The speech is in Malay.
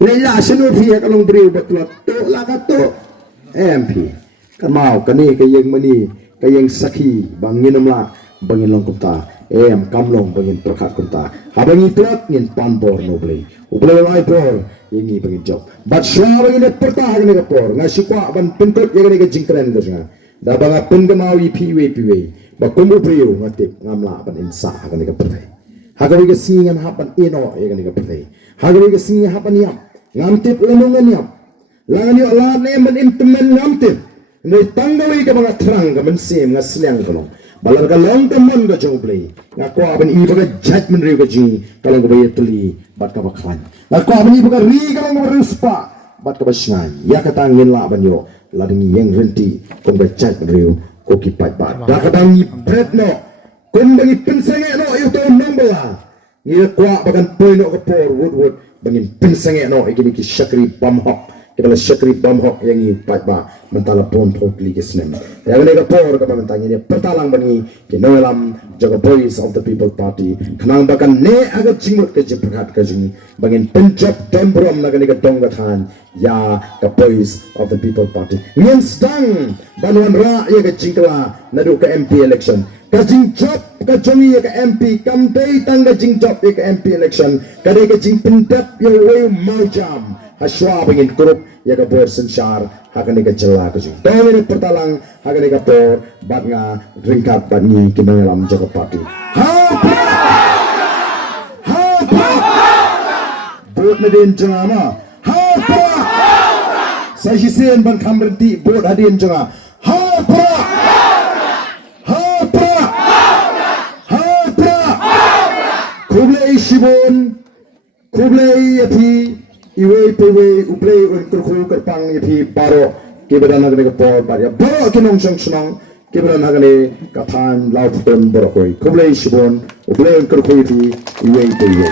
Leila senu phi kalong beriu betul tu lakato MP Kynmaw kani kayeng mani kayeng saki bangin amla bangin long kumta kamlong bangin perkat kumta habangi tuat ngin panbor no Blei Blei lai por yengi bangin job but shwa bangin pertahan ni kapor ngasi kwa ban pentut yang ni jingkren gasnga da banga Kynmaw piwe ba kumu beriu ngati ngamla ban insa hakani kapertai hagawi ke singan hapan eno yang ni kapertai hagawi ke singan hapan yam ngamtip lenungan yam langan yo la ne men implement ngamtip ne tanggawi ke mga terang ke mensim ngasliang kolong balar ka long temon ka jong Blei ngako aben i baga judgment ri ka jing kalang ka bayetuli bat ka baklan ngako aben i baga ri kalang ka ruspa bat ka basngan ya katangin la ban yo ladingi yang renti kong ka judgment ri ko kipat bat da katangi bread no kong bagi pensenge no yo to nombala ngi kwa bagan poino ka por wood bangin pinsang no igini ki shakri bamhok kibala shakri bamhok yang i patba mentala pon totally kisnem yang ne ka por ka mentang ini pertalang bani ki noelam jaga voice of the people party kanang bakan ne aga jingmut ke jiprat ka jing bangin penjab tembrom na ka dongga than ya ka voice of the people party ngin stang banwan ra ya ka jingkla nadu ka MP election kajing job kajongi ya ke MP kamdei tangga jing job ya ke MP election kadai ke jing pendap ya way mau jam haswa bangin grup ya ke bor sensar hakane ke jela ke jing dawin pertalang hakane ke bor bat nga ringkat bani kinolam jaga party ha bot medin jama ha saya sisen ban kamberti bot hadin jama ha Blei Shibon Blei api iwe pewe Blei unkurku kerpang api baro keberan agane kapor baria baro kinong song sunong keberan agane kathan laufton borokoi Blei Shibon Blei unkurku api iwe pewe